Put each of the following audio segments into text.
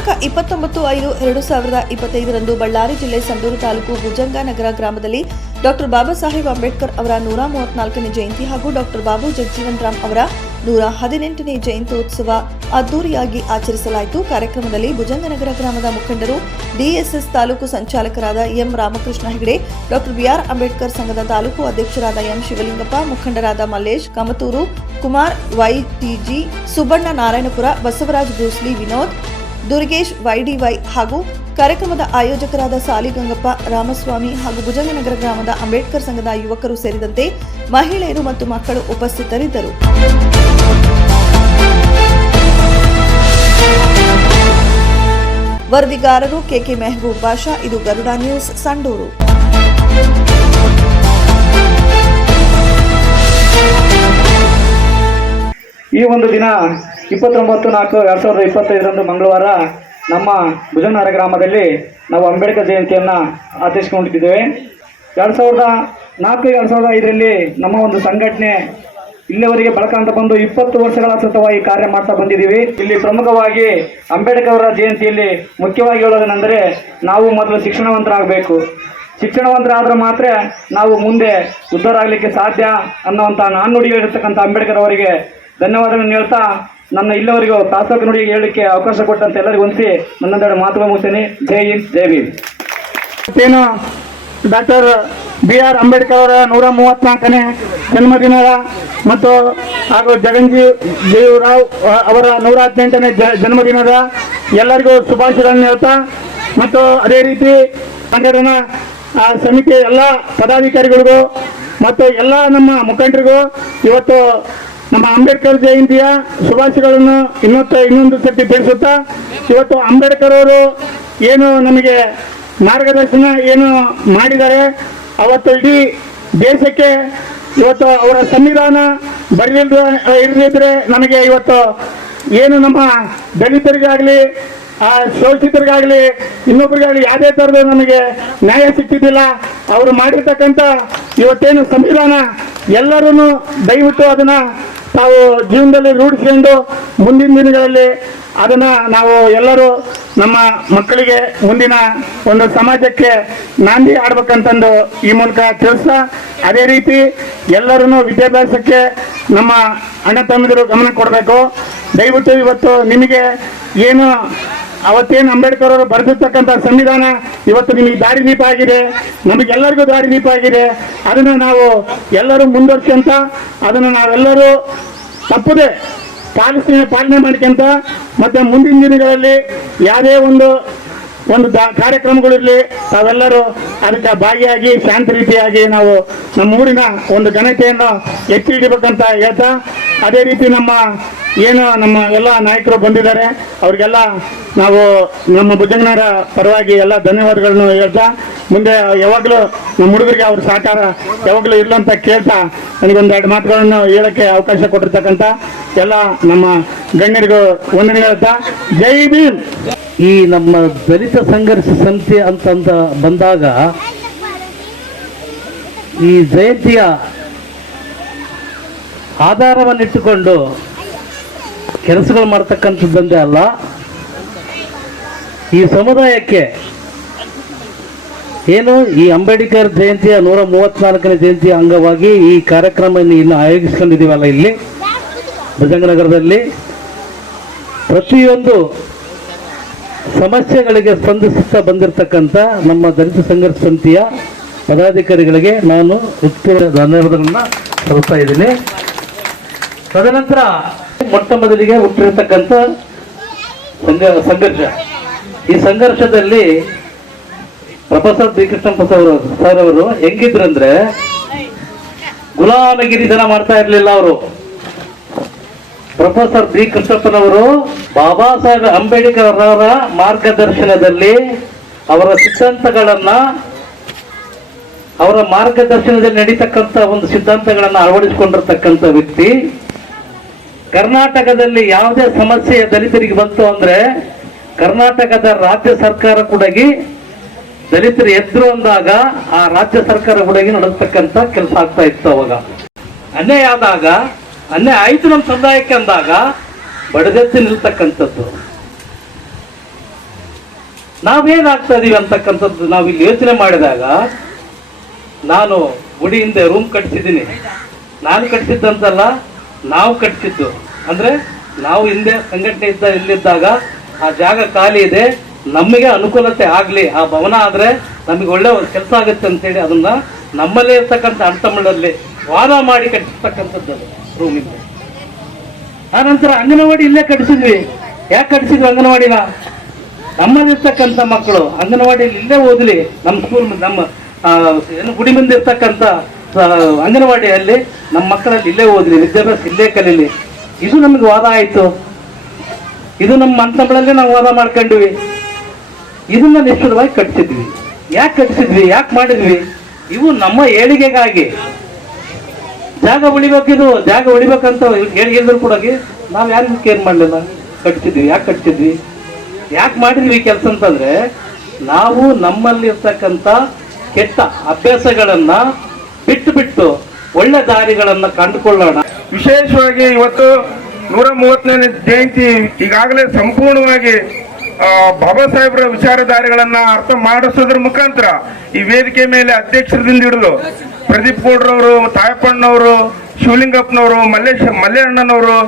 ದಿನಾಂಕ ಇಪ್ಪತ್ತೊಂಬತ್ತು ಐದು ಎರಡು ಸಾವಿರದ ಇಪ್ಪತ್ತೈದರಂದು ಬಳ್ಳಾರಿ ಜಿಲ್ಲೆ ಸಂಡೂರು ತಾಲೂಕು ಭುಜಂಗನಗರ ಗ್ರಾಮದಲ್ಲಿ ಡಾಕ್ಟರ್ ಬಾಬಾ ಸಾಹೇಬ್ ಅಂಬೇಡ್ಕರ್ ಅವರ ನೂರ ಮೂವತ್ನಾಲ್ಕನೇ ಜಯಂತಿ ಹಾಗೂ ಡಾಕ್ಟರ್ ಬಾಬು ಜಗಜೀವನ್ ರಾಮ್ ಅವರ ನೂರ ಹದಿನೆಂಟನೇ ಜಯಂತ್ಯೋತ್ಸವ ಅದ್ದೂರಿಯಾಗಿ ಆಚರಿಸಲಾಯಿತು. ಕಾರ್ಯಕ್ರಮದಲ್ಲಿ ಭುಜಂಗನಗರ ಗ್ರಾಮದ ಮುಖಂಡರು DSS taluk ಸಂಚಾಲಕರಾದ M Ramakrishna Hegde, doctor BR Ambedkar ಸಂಘದ ತಾಲೂಕು ಅಧ್ಯಕ್ಷರಾದ ಎಂ ಶಿವಲಿಂಗಪ್ಪ, ಮುಖಂಡರಾದ Mallesh Kamathuru, Kumar YTG, Subanna Narayanapura, Basavaraj Bruce Lee Vinod Durgesh, YDY ಹಾಗೂ ಕಾರ್ಯಕ್ರಮದ ಆಯೋಜಕರಾದ ಸಾಲಿಗಂಗಪ್ಪ, ರಾಮಸ್ವಾಮಿ ಹಾಗೂ ಭುಜಂಗನಗರ ಗ್ರಾಮದ ಅಂಬೇಡ್ಕರ್ ಸಂಘದ ಯುವಕರು ಸೇರಿದಂತೆ ಮಹಿಳೆಯರು ಮತ್ತು ಮಕ್ಕಳು ಉಪಸ್ಥಿತರಿದ್ದರು. ವರದಿಗಾರರು ಕೆಕೆ ಮೆಹಬೂಬ್ ಬಾಷಾ, ಇದು ಗರುಡ ನ್ಯೂಸ್, ಸಂಡೂರು. ಈ ಒಂದು ದಿನ ಇಪ್ಪತ್ತೊಂಬತ್ತು ನಾಲ್ಕು ಎರಡು ಸಾವಿರದ ಇಪ್ಪತ್ತೈದರಂದು ಮಂಗಳವಾರ ನಮ್ಮ ಭುಜನಗರ ಗ್ರಾಮದಲ್ಲಿ ನಾವು ಅಂಬೇಡ್ಕರ್ ಜಯಂತಿಯನ್ನು ಆಚರಿಸಿಕೊಂಡಿದ್ದೇವೆ. ಎರಡು ಸಾವಿರದ ನಾಲ್ಕು, ಎರಡು ಸಾವಿರದ ಐದರಲ್ಲಿ ನಮ್ಮ ಒಂದು ಸಂಘಟನೆ ಇಲ್ಲಿವರೆಗೆ ಬಳಕಂತ ಬಂದು ಇಪ್ಪತ್ತು ವರ್ಷಗಳ ಸತತವಾಗಿ ಕಾರ್ಯ ಮಾಡ್ತಾ ಬಂದಿದ್ದೀವಿ. ಇಲ್ಲಿ ಪ್ರಮುಖವಾಗಿ ಅಂಬೇಡ್ಕರ್ ಅವರ ಜಯಂತಿಯಲ್ಲಿ ಮುಖ್ಯವಾಗಿ ಹೇಳೋದೇನೆಂದರೆ ನಾವು ಮೊದಲು ಶಿಕ್ಷಣವಂತರಾಗಬೇಕು. ಶಿಕ್ಷಣವಂತರಾದ್ರೆ ಮಾತ್ರ ನಾವು ಮುಂದೆ ಉದ್ಧಾರ ಆಗಲಿಕ್ಕೆ ಸಾಧ್ಯ ಅನ್ನುವಂಥ ನಾಣ್ಣುಡಿ ಹೇಳಿರ್ತಕ್ಕಂಥ ಅಂಬೇಡ್ಕರ್ ಅವರಿಗೆ ಧನ್ಯವಾದಗಳನ್ನು ಹೇಳ್ತಾ ನನ್ನ ಇಲ್ಲಿವರೆಗೂ ತಾಸಕ ನುಡಿಗೆ ಹೇಳಲಿಕ್ಕೆ ಅವಕಾಶ ಕೊಟ್ಟಂತ ಎಲ್ಲರಿಗೂ ಹೊಂದಿಸಿ ನನ್ನೊಂದೆಡೆ ಮಾತುಗಳು ಮುಗಿಸ್ತೇನೆ. ಜೈ ಹಿಂದ್, ಜೈ ಭೀಮ್. ಮತ್ತೇನು? ಡಾಕ್ಟರ್ ಬಿ ಆರ್ ಅಂಬೇಡ್ಕರ್ ಅವರ ನೂರ ಮೂವತ್ನಾಲ್ಕನೇ ಜನ್ಮದಿನದ ಮತ್ತು ಹಾಗೂ ಜಗಂಜಿ ದೇವರಾವ್ ಅವರ ನೂರ ಹದಿನೆಂಟನೇ ಜನ್ಮದಿನದ ಎಲ್ಲರಿಗೂ ಶುಭಾಶಯಗಳನ್ನು ಹೇಳ್ತಾ ಮತ್ತು ಅದೇ ರೀತಿ ಸಂಘಟನಾ ಸಮಿತಿಯ ಎಲ್ಲ ಪದಾಧಿಕಾರಿಗಳಿಗೂ ಮತ್ತು ಎಲ್ಲ ನಮ್ಮ ಮುಖಂಡರಿಗೂ ಇವತ್ತು ನಮ್ಮ ಅಂಬೇಡ್ಕರ್ ಜಯಂತಿಯ ಶುಭಾಶಯಗಳನ್ನು ಇನ್ನೊತ್ತ ಇನ್ನೊಂದು ಸರ್ತಿ ತಿಳಿಸುತ್ತಾ, ಇವತ್ತು ಅಂಬೇಡ್ಕರ್ ಅವರು ಏನು ನಮಗೆ ಮಾರ್ಗದರ್ಶನ ಏನು ಮಾಡಿದ್ದಾರೆ, ಅವತ್ತು ಇಡೀ ದೇಶಕ್ಕೆ ಇವತ್ತು ಅವರ ಸಂವಿಧಾನ ಬರಲಿಲ್ಲ ಇರದಿದ್ರೆ ನಮಗೆ ಇವತ್ತು ಏನು ನಮ್ಮ ದಲಿತರಿಗಾಗಲಿ, ಆ ಶೋಷಿತರಿಗಾಗಲಿ ಇನ್ನೊಬ್ಬರಿಗಾಗಲಿ ಯಾವುದೇ ಥರದ ನಮಗೆ ನ್ಯಾಯ ಸಿಗ್ತಿದ್ದಿಲ್ಲ ಅವರು ಮಾಡಿರ್ತಕ್ಕಂಥ ಇವತ್ತೇನು ಸಂವಿಧಾನ ಎಲ್ಲರೂ ದಯವಿಟ್ಟು ಅದನ್ನ ತಾವು ಜೀವನದಲ್ಲಿ ರೂಢಿಸಿಕೊಂಡು ಮುಂದಿನ ದಿನಗಳಲ್ಲಿ ಅದನ್ನ ನಾವು ಎಲ್ಲರೂ ನಮ್ಮ ಮಕ್ಕಳಿಗೆ ಮುಂದಿನ ಒಂದು ಸಮಾಜಕ್ಕೆ ನಾಂದಿ ಆಡ್ಬೇಕಂತಂದು ಈ ಮೂಲಕ ತಿಳಿಸ್ತಾ, ಅದೇ ರೀತಿ ಎಲ್ಲರೂ ವಿದ್ಯಾಭ್ಯಾಸಕ್ಕೆ ನಮ್ಮ ಅಣ್ಣ ತಮ್ಮಿದರು ಗಮನ ಕೊಡಬೇಕು. ದಯವಿಟ್ಟು ಇವತ್ತು ನಿಮಗೆ ಏನು ಅವತ್ತೇನು ಅಂಬೇಡ್ಕರ್ ಅವರು ಬರೆದಿರ್ತಕ್ಕಂಥ ಸಂವಿಧಾನ ಇವತ್ತು ನಿಮಗೆ ದಾರಿದೀಪ ಆಗಿದೆ ನಮಗೆಲ್ಲರಿಗೂ ದಾರಿದೀಪ ಆಗಿದೆ ಅದನ್ನು ನಾವು ಎಲ್ಲರೂ ಮುಂದುವರ್ಸ್ಕೊಂತ ಅದನ್ನು ನಾವೆಲ್ಲರೂ ತಪ್ಪದೆ ಪಾಲಿಸ್ತೀನಿ ಪಾಲನೆ ಮಾಡ್ಕೊಂತ ಮತ್ತೆ ಮುಂದಿನ ದಿನಗಳಲ್ಲಿ ಯಾವುದೇ ಒಂದು ಒಂದು ಕಾರ್ಯಕ್ರಮಗಳಿರಲಿ ತಾವೆಲ್ಲರೂ ಅದಕ್ಕೆ ಭಾಗಿಯಾಗಿ, ಶಾಂತ ರೀತಿಯಾಗಿ ನಾವು ನಮ್ಮ ಊರಿನ ಒಂದು ಘನತೆಯನ್ನು ಎತ್ತಿ ಹಿಡಿಬೇಕಂತ ಹೇಳ್ತಾ ಅದೇ ರೀತಿ ನಮ್ಮ ಏನು ನಮ್ಮ ಎಲ್ಲ ನಾಯಕರು ಬಂದಿದ್ದಾರೆ. ಅವ್ರಿಗೆಲ್ಲ ನಾವು ನಮ್ಮ ಭುಜಂಗನರ ಪರವಾಗಿ ಎಲ್ಲ ಧನ್ಯವಾದಗಳನ್ನು ಹೇಳ್ತಾ, ಮುಂದೆ ಯಾವಾಗಲೂ ನಮ್ಮ ಹುಡುಗರಿಗೆ ಅವ್ರ ಸಹಕಾರ ಯಾವಾಗಲೂ ಅಂತ ಕೇಳ್ತಾ ನನಗೊಂದೆರಡು ಮಾತುಗಳನ್ನು ಹೇಳಕ್ಕೆ ಅವಕಾಶ ಕೊಟ್ಟಿರ್ತಕ್ಕಂಥ ಎಲ್ಲ ನಮ್ಮ ಗಣ್ಯರಿಗೂ ವಂದನೆ ಹೇಳ್ತಾ, ಜೈ ಭೀಮ್! ಈ ನಮ್ಮ ದಲಿತ ಸಂಘರ್ಷ ಸಂಸ್ಥೆ ಅಂತಂದ ಬಂದಾಗ ಈ ಜಯಂತಿಯ ಆಧಾರವನ್ನಿಟ್ಟುಕೊಂಡು ಕೆಲಸಗಳು ಮಾಡ್ತಕ್ಕಂಥದ್ದಂದೇ ಅಲ್ಲ. ಈ ಸಮುದಾಯಕ್ಕೆ ಏನು ಈ ಅಂಬೇಡ್ಕರ್ ಜಯಂತಿಯ ನೂರ ಮೂವತ್ನಾಲ್ಕನೇ ಜಯಂತಿಯ ಅಂಗವಾಗಿ ಈ ಕಾರ್ಯಕ್ರಮವನ್ನು ಇನ್ನು ಆಯೋಜಿಸ್ಕೊಂಡಿದ್ದೀವಲ್ಲ ಇಲ್ಲಿ, ಭುಜಂಗನಗರದಲ್ಲಿ. ಪ್ರತಿಯೊಂದು ಸಮಸ್ಯೆಗಳಿಗೆ ಸ್ಪಂದಿಸುತ್ತಾ ಬಂದಿರತಕ್ಕಂಥ ನಮ್ಮ ದಲಿತ ಸಂಘರ್ಷ ಸಮಿತಿಯ ಪದಾಧಿಕಾರಿಗಳಿಗೆ ನಾನು ಹೆಚ್ಚಿನ ಧನ್ಯವಾದಗಳನ್ನು ಸಲ್ಲಿಸ್ತಾ ಇದ್ದೀನಿ. ತದನಂತರ ಮೊಟ್ಟ ಮೊದಲಿಗೆ ಹುಟ್ಟಿರತಕ್ಕಂಥ ಸಂಘ ಸಂಘರ್ಷ. ಈ ಸಂಘರ್ಷದಲ್ಲಿ ಪ್ರೊಫೆಸರ್ ಕೃಷ್ಣಪ್ಪ ಅವರು, ಸರ್ ಅವರು ಹೆಂಗಿದ್ರಂದ್ರೆ ಗುಲಾಮಗಿರಿತನ ಮಾಡ್ತಾ ಇರಲಿಲ್ಲ ಅವರು. ಪ್ರೊಫೆಸರ್ ಬಿ ಕೃಷ್ಣಪ್ಪನವರು ಬಾಬಾ ಸಾಹೇಬ್ ಅಂಬೇಡ್ಕರ್ ಅವರ ಮಾರ್ಗದರ್ಶನದಲ್ಲಿ ಅವರ ಸಿದ್ಧಾಂತಗಳನ್ನ ಅವರ ಮಾರ್ಗದರ್ಶನದಲ್ಲಿ ನಡೀತಕ್ಕಂಥ ಒಂದು ಸಿದ್ಧಾಂತಗಳನ್ನು ಅಳವಡಿಸಿಕೊಂಡಿರ್ತಕ್ಕಂಥ ವ್ಯಕ್ತಿ. ಕರ್ನಾಟಕದಲ್ಲಿ ಯಾವುದೇ ಸಮಸ್ಯೆ ದಲಿತರಿಗೆ ಬಂತು ಅಂದ್ರೆ ಕರ್ನಾಟಕದ ರಾಜ್ಯ ಸರ್ಕಾರ ಕೂಡಗಿ ದಲಿತರು ಎದ್ರು ಅಂದಾಗ ಆ ರಾಜ್ಯ ಸರ್ಕಾರ ಕೂಡಗಿ ನಡೆಸ್ತಕ್ಕಂತ ಕೆಲಸ ಆಗ್ತಾ ಇತ್ತು ಅವಾಗ. ಅನ್ಯಾಯ ಆದಾಗ, ಅನ್ಯಾಯ ಆಯ್ತು ನಮ್ಮ ಸಮುದಾಯಕ್ಕೆ ಅಂದಾಗ ಬಡದೆತ್ತಿ ನಿಲ್ತಕ್ಕಂಥದ್ದು. ನಾವೇನಾಗ್ತಾ ಇದೀವಿ ಅಂತಕ್ಕಂಥದ್ದು ನಾವು ಇಲ್ಲಿ ಯೋಚನೆ ಮಾಡಿದಾಗ ನಾನು ಗುಡಿ ಹಿಂದೆ ರೂಮ್ ಕಟ್ಸಿದ್ದೀನಿ. ನಾನು ಕಟ್ಸಿದ್ದಂತಲ್ಲ ನಾವು ಕಟ್ಟಿದ್ದು ಅಂದ್ರೆ ನಾವು ಹಿಂದೆ ಸಂಘಟನೆ ಇದ್ದ ಇಲ್ಲಿದ್ದಾಗ ಆ ಜಾಗ ಖಾಲಿ ಇದೆ. ನಮಗೆ ಅನುಕೂಲತೆ ಆಗ್ಲಿ ಆ ಭವನ ಆದ್ರೆ ನಮಗೆ ಒಳ್ಳೆ ಕೆಲಸ ಆಗುತ್ತೆ ಅಂತೇಳಿ ಅದನ್ನ ನಮ್ಮಲ್ಲೇ ಇರ್ತಕ್ಕಂಥ ಅಣ್ತಮ್ಮಳಲ್ಲಿ ವಾದ ಮಾಡಿ ಕಟ್ಟಿಸ್ತಕ್ಕಂಥದ್ದು ರೂಮ್ ಇದೆ. ಆ ನಂತರ ಅಂಗನವಾಡಿ ಇಲ್ಲೇ ಕಟ್ಟಿಸಿದ್ವಿ. ಯಾಕೆ ಕಟ್ಟಿಸಿದ್ವಿ ಅಂಗನವಾಡಿನ? ನಮ್ಮಲ್ಲಿರ್ತಕ್ಕಂಥ ಮಕ್ಕಳು ಅಂಗನವಾಡಿಯಲ್ಲಿ ಇಲ್ಲೇ ಓದಲಿ. ನಮ್ಮ ಸ್ಕೂಲ್ ನಮ್ಮ ಏನು ಗುಡಿ ಮುಂದೆ ಇರ್ತಕ್ಕಂಥ ಆ, ಅಂಗನವಾಡಿಯಲ್ಲಿ ನಮ್ಮ ಮಕ್ಕಳಲ್ಲಿ ಇಲ್ಲೇ ಓದಲಿ, ವಿದ್ಯಾಭ್ಯಾಸ ಇಲ್ಲೇ ಕಲೀಲಿ. ಇದು ನಮಗೆ ವಾದ ಆಯಿತು. ಇದು ನಮ್ಮ ಮಂತ್ರಗಳಲ್ಲೇ ನಾವು ವಾದ ಮಾಡ್ಕೊಂಡ್ವಿ. ಇದನ್ನ ನಿಶ್ಚಿತವಾಗಿ ಕಟ್ಟಿಸಿದ್ವಿ ಯಾಕೆ ಕಟ್ಟಿಸಿದ್ವಿ ಯಾಕೆ ಮಾಡಿದ್ವಿ? ಇವು ನಮ್ಮ ಏಳಿಗೆಗಾಗಿ. ಜಾಗ ಉಳಿಬೇಕಿದು ಜಾಗ ಉಳಿಬೇಕಂತ ಹೇಳಿ ಹೇಳಿದ್ರು ಕೂಡ ನಾವು ಯಾರು ಕೇರ್ ಮಾಡಲಿಲ್ಲ? ಕಟ್ಸಿದ್ವಿ. ಯಾಕೆ ಕಟ್ಸಿದ್ವಿ? ಯಾಕೆ ಮಾಡಿದ್ವಿ ಕೆಲಸ ಅಂತಂದ್ರೆ, ನಾವು ನಮ್ಮಲ್ಲಿರ್ತಕ್ಕಂಥ ಕೆಟ್ಟ ಅಭ್ಯಾಸಗಳನ್ನ ಬಿಟ್ಟು ಬಿಟ್ಟು ಒಳ್ಳೆ ದಾರಿಗಳನ್ನ ಕಂಡುಕೊಳ್ಳೋಣ. ವಿಶೇಷವಾಗಿ ಇವತ್ತು ನೂರ ಮೂವತ್ತನೇ ಜಯಂತಿ ಈಗಾಗಲೇ ಸಂಪೂರ್ಣವಾಗಿ ಬಾಬಾ ಸಾಹೇಬ್ರ ವಿಚಾರಧಾರೆಗಳನ್ನ ಅರ್ಥ ಮಾಡಿಸೋದ್ರ ಮುಖಾಂತರ ಈ ವೇದಿಕೆ ಮೇಲೆ ಅಧ್ಯಕ್ಷರದಿಂದ ಹಿಡಿದು ಪ್ರದೀಪ್ ಗೌಡ್ರವರು, ತಾಯಪ್ಪಣ್ಣವರು, ಶಿವಲಿಂಗಪ್ಪನವರು, ಮಲ್ಲೇಶ್, ಮಲ್ಲೇಣ್ಣನವರು,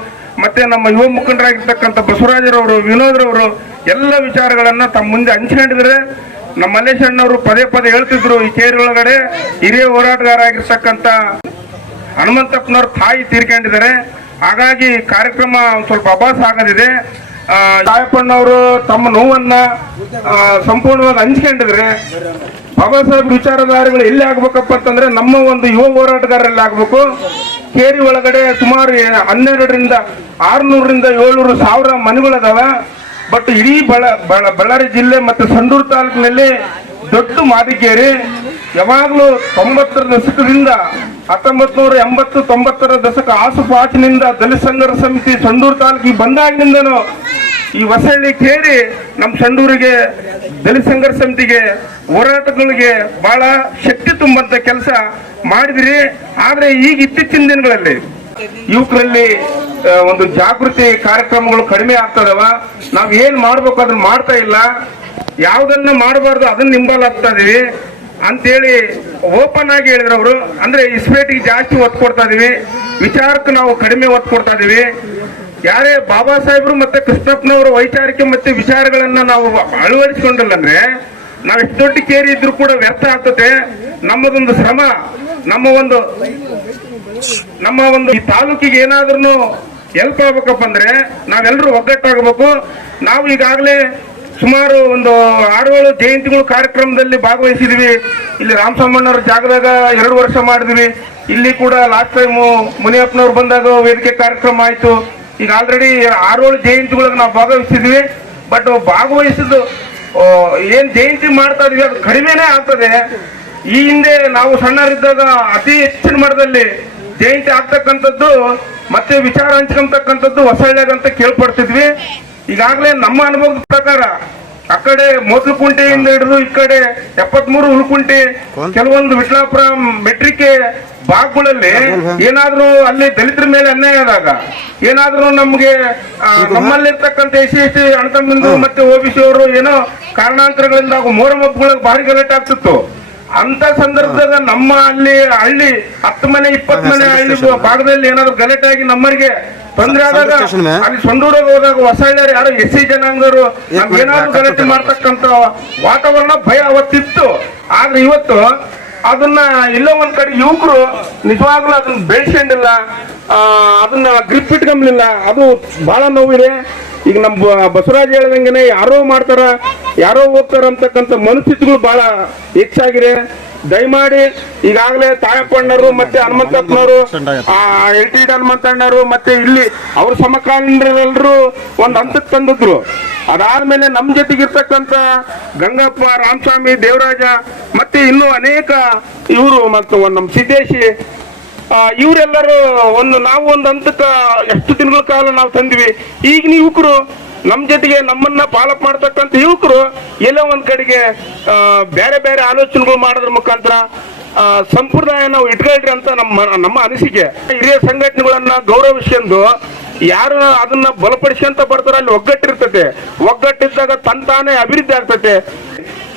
ಮತ್ತೆ ನಮ್ಮ ಯುವ ಮುಖಂಡರಾಗಿರ್ತಕ್ಕಂಥ ಬಸವರಾಜರವರು, ವಿನೋದ್ರವರು, ಎಲ್ಲ ವಿಚಾರಗಳನ್ನ ತಮ್ಮ ಮುಂದೆ ಹಂಚ್ಕೊಂಡಿದ್ರೆ ನಮ್ಮ ಮಲ್ಲೇಶ್ ಅಣ್ಣವರು ಪದೇ ಪದೇ ಹೇಳ್ತಿದ್ರು ಈ ಕೇರಿ ಒಳಗಡೆ ಹಿರಿಯ ಹೋರಾಟಗಾರ ಆಗಿರ್ತಕ್ಕಂಥ ಹನುಮಂತಪ್ಪನವ್ರ ತಾಯಿ ತೀರ್ಕೊಂಡಿದ್ದಾರೆ. ಹಾಗಾಗಿ ಕಾರ್ಯಕ್ರಮ ಒಂದು ಸ್ವಲ್ಪ ಅಭಾಸ ಆಗದಿದೆ. ಸಾಯಪ್ಪಣ್ಣವರು ತಮ್ಮ ನೋವನ್ನ ಸಂಪೂರ್ಣವಾಗಿ ಹಂಚ್ಕೊಂಡಿದ್ರೆ ಬಾಬಾ ಸಾಹೇಬ್ ವಿಚಾರಧಾರೆಗಳು ಎಲ್ಲಿ ಆಗ್ಬೇಕಪ್ಪ ಅಂತಂದ್ರೆ ನಮ್ಮ ಒಂದು ಯುವ ಹೋರಾಟಗಾರರಲ್ಲಿ ಆಗ್ಬೇಕು. ಕೇರಿ ಒಳಗಡೆ ಸುಮಾರು ಹನ್ನೆರಡರಿಂದ ಆರ್ನೂರರಿಂದ ಏಳ್ನೂರು ಸಾವಿರ ಮನೆಗಳದಾವ. ಬಟ್ ಇಡೀ ಬಳ, ಬಳ- ಬಳ್ಳಾರಿ ಜಿಲ್ಲೆ ಮತ್ತು ಸಂಡೂರು ತಾಲೂಕಿನಲ್ಲಿ ದೊಡ್ಡ ಮಾದಿಕೇರಿ ಯಾವಾಗಲೂ ತೊಂಬತ್ತರ ದಶಕದಿಂದ ಹತ್ತೊಂಬತ್ ನೂರ ಎಂಬತ್ತು, ತೊಂಬತ್ತರ ದಶಕ ಆಸುಪಾಸಿನಿಂದ ದಲಿತ ಸಂಘರ್ಷ ಸಮಿತಿ ಸಂಡೂರು ತಾಲೂಕಿಗೆ ಬಂದಾಗಿನಿಂದನೂ ಈ ಹೊಸಹಳ್ಳಿ ಕೇರಿ ನಮ್ಮ ಸಂಡೂರಿಗೆ ದಲಿತ ಸಂಘರ್ಷ ಸಮಿತಿಗೆ ಹೋರಾಟಗಳಿಗೆ ಬಹಳ ಶಕ್ತಿ ತುಂಬಂತ ಕೆಲಸ ಮಾಡಿದ್ರಿ. ಆದರೆ ಈಗ ಇತ್ತೀಚಿನ ದಿನಗಳಲ್ಲಿ ಯುವಕರಲ್ಲಿ ಒಂದು ಜಾಗೃತಿ ಕಾರ್ಯಕ್ರಮಗಳು ಕಡಿಮೆ ಆಗ್ತದವ? ನಾವ್ ಏನ್ ಮಾಡ್ಬೇಕು ಅದನ್ನ ಮಾಡ್ತಾ ಇಲ್ಲ. ಯಾವ್ದನ್ನ ಮಾಡಬಾರ್ದು ಅದನ್ನ ನಿಂಬಲಾಗ್ತಾ ಇದೀವಿ. ಅಂತೇಳಿ ಓಪನ್ ಆಗಿ ಹೇಳಿದ್ರು ಅವರು. ಅಂದ್ರೆ ಇಸ್ಪೇಟಿಗೆ ಜಾಸ್ತಿ ಒತ್ತು ಕೊಡ್ತಾ ಇದೀವಿ. ವಿಚಾರಕ್ಕೆ ನಾವು ಕಡಿಮೆ ಒತ್ತು ಕೊಡ್ತಾ ಇದೀವಿ. ಯಾರೇ ಬಾಬಾ ಸಾಹೇಬ್ರು ಮತ್ತೆ ಕೃಷ್ಣಪ್ಪನವರ ವೈಚಾರಿಕೆ ಮತ್ತೆ ವಿಚಾರಗಳನ್ನ ನಾವು ಅಳವಡಿಸಿಕೊಂಡಿಲ್ಲ ಅಂದ್ರೆ ನಾವು ಎಷ್ಟು ದೊಡ್ಡ ಕೇರಿ ಇದ್ರೂ ಕೂಡ ವ್ಯರ್ಥ ಆಗ್ತದೆ. ನಮ್ಮದೊಂದು ಶ್ರಮ, ನಮ್ಮ ಒಂದು ನಮ್ಮ ಒಂದು ಈ ತಾಲೂಕಿಗೆ ಏನಾದ್ರೂ ಹೆಲ್ಪ್ ಆಗ್ಬೇಕಪ್ಪ ಅಂದ್ರೆ ನಾವೆಲ್ಲರೂ ಒಗ್ಗಟ್ಟಾಗಬೇಕು. ನಾವು ಈಗಾಗಲೇ ಸುಮಾರು ಒಂದು ಆರು ಏಳು ಜಯಂತಿಗಳು ಕಾರ್ಯಕ್ರಮದಲ್ಲಿ ಭಾಗವಹಿಸಿದ್ವಿ. ಇಲ್ಲಿ ರಾಮಸ್ವಾಮಣ್ಣವ್ರ ಜಾಗದಾಗ ಎರಡು ವರ್ಷ ಮಾಡಿದ್ವಿ. ಇಲ್ಲಿ ಕೂಡ ಲಾಸ್ಟ್ ಟೈಮ್ ಮುನಿಯಪ್ಪನವ್ರು ಬಂದಾಗ ವೇದಿಕೆ ಕಾರ್ಯಕ್ರಮ ಆಯ್ತು. ಈಗ ಆಲ್ರೆಡಿ ಆರು ಏಳು ಜಯಂತಿಗಳಿಗೆ ನಾವು ಭಾಗವಹಿಸಿದ್ವಿ. ಬಟ್ ಭಾಗವಹಿಸಿದ್ದು ಏನು ಜಯಂತಿ ಮಾಡ್ತಾ ಇದೀವಿ ಅದು ಕಡಿಮೆನೇ ಆಗ್ತದೆ. ಈ ಹಿಂದೆ ನಾವು ಸಣ್ಣರಿದ್ದಾಗ ಅತಿ ಹೆಚ್ಚಿನ ಮಟ್ಟದಲ್ಲಿ ಜಯಂತಿ ಆಗ್ತಕ್ಕಂಥದ್ದು ಮತ್ತೆ ವಿಚಾರ ಹಂಚ್ಕೊಂತಕ್ಕಂಥದ್ದು ಹೊಸಳ್ಳಿಯಾಗಂತ ಕೇಳ್ಪಡ್ತಿದ್ವಿ. ಈಗಾಗಲೇ ನಮ್ಮ ಅನುಭವದ ಪ್ರಕಾರ ಆ ಕಡೆ ಮೋತ್ಲುಕುಂಟೆಯಿಂದ ಹಿಡಿದು ಈ ಕಡೆ ಎಪ್ಪತ್ಮೂರು ಹುಲ್ಕುಂಟೆ ಕೆಲವೊಂದು ವಿಟ್ಲಾಪುರ ಮೆಟ್ರಿಕೆ ಭಾಗಗಳಲ್ಲಿ ಏನಾದ್ರೂ ಅಲ್ಲಿ ದಲಿತರ ಮೇಲೆ ಅನ್ಯಾಯ ಆದಾಗ ಏನಾದ್ರೂ ನಮ್ಗೆ ನಮ್ಮಲ್ಲಿರ್ತಕ್ಕಂಥ ಎಸ್ ಸಿ ಎಸ್ ಟಿ ಅಣತಮ್ಮಿಂದು ಮತ್ತೆ ಓಬಿಸಿ ಅವರು ಏನೋ ಕಾರಣಾಂತರಗಳಿಂದ ಆಗೋ ಮೋರಮಬ್ಬಗಳಿಗೆ ಭಾರಿ ಗಲಾಟೆ ಆಗ್ತಿತ್ತು. ಅಂತ ಸಂದರ್ಭದಾಗ ನಮ್ಮ ಅಲ್ಲಿ ಹಳ್ಳಿ ಹತ್ತು ಮನೆ ಇಪ್ಪತ್ತು ಮನೆ ಹಳ್ಳಿ ಭಾಗದಲ್ಲಿ ಏನಾದ್ರು ಗಲಾಟೆ ಆಗಿ ನಮ್ಮರಿಗೆ ತೊಂದರೆ ಆದಾಗ ಅಲ್ಲಿ ಸೊಂಡೂರಿಗೆ ಹೋದಾಗ ಹೊಸಳ್ಳಿಯರು ಯಾರು ಎಸ್ ಸಿ ಜನಾಂಗರು ನಮ್ಗೆ ಏನಾದ್ರು ಗಲಾಟೆ ಮಾಡ್ತಕ್ಕಂತ ವಾತಾವರಣ ಭಯ ಅವತ್ತಿತ್ತು. ಆದ್ರೆ ಇವತ್ತು ಅದನ್ನ ಎಲ್ಲೋ ಒಂದ್ ಕಡೆ ಯುವಕರು ನಿಜವಾಗ್ಲೂ ಅದನ್ನ ಬೆಳೆಸ್ಕೊಂಡಿಲ್ಲ. ಅದನ್ನ ಗ್ರಿಪ್ ಇಟ್ಕೊಂಬ್ಲಿಲ್ಲ ಅದು ಬಹಳ ನೋವಿದೆ. ಈಗ ನಮ್ಮ ಬಸವರಾಜ್ ಹೇಳ್ದಂಗೆನೆ ಯಾರೋ ಮಾಡ್ತಾರ, ಯಾರೋ ಹೋಗ್ತಾರ ಅಂತಕ್ಕಂಥ ಮನಸ್ಥಿತಿಗಳು ಬಹಳ ಹೆಚ್ಚಾಗಿದೆ. ದಯಮಾಡಿ ಈಗಾಗಲೇ ತಾಯಪ್ಪಣ್ಣರು ಮತ್ತೆ ಹನುಮಂತಪ್ಪನವರು ಎಲ್ ಟಿ ಹನುಮಂತಣ್ಣರು ಮತ್ತೆ ಇಲ್ಲಿ ಅವ್ರ ಸಮಕಾಲೀನರೆಲ್ಲರೂ ಒಂದು ಹಂತಕ್ಕೆ ತಂದಿದ್ರು. ಅದಾದ್ಮೇಲೆ ಜೊತೆಗೆ ಜೊತೆಗಿರ್ತಕ್ಕಂಥ ಗಂಗಪ್ಪ, ರಾಮಸ್ವಾಮಿ, ದೇವರಾಜ ಮತ್ತೆ ಇನ್ನೂ ಅನೇಕ ಇವರು ಮತ್ತು ನಮ್ಮ ಸಿದ್ದೇಶಿ ಇವರೆಲ್ಲರೂ ಒಂದು ನಾವು ಒಂದು ಹಂತಕ್ಕೆ ಎಷ್ಟು ದಿನಗಳ ಕಾಲ ನಾವು ತಂದಿವಿ. ಈಗ ನೀವು ಯುವಕರು ನಮ್ಮ ಜೊತೆಗೆ ನಮ್ಮನ್ನ ಪಾಲಪ್ ಮಾಡ್ತಕ್ಕಂಥ ಯುವಕರು, ಎಲ್ಲೋ ಒಂದ್ ಕಡೆಗೆ ಬೇರೆ ಬೇರೆ ಆಲೋಚನೆಗಳು ಮಾಡೋದ್ರ ಮುಖಾಂತರ ಸಂಪ್ರದಾಯ ನಾವು ಇಟ್ಕೊಳ್ರಿ ಅಂತ ನಮ್ಮ ನಮ್ಮ ಅನಿಸಿಕೆ. ಹಿರಿಯ ಸಂಘಟನೆಗಳನ್ನ ಗೌರವಿಸ್ಕೊಂಡು ಯಾರು ಅದನ್ನ ಅಂತ ಬರ್ತಾರ ಅಲ್ಲಿ ಒಗ್ಗಟ್ಟಿರ್ತತೆ. ಒಗ್ಗಟ್ಟಿದ್ದಾಗ ತಂತಾನೆ ಅಭಿವೃದ್ಧಿ ಆಗ್ತತೆ.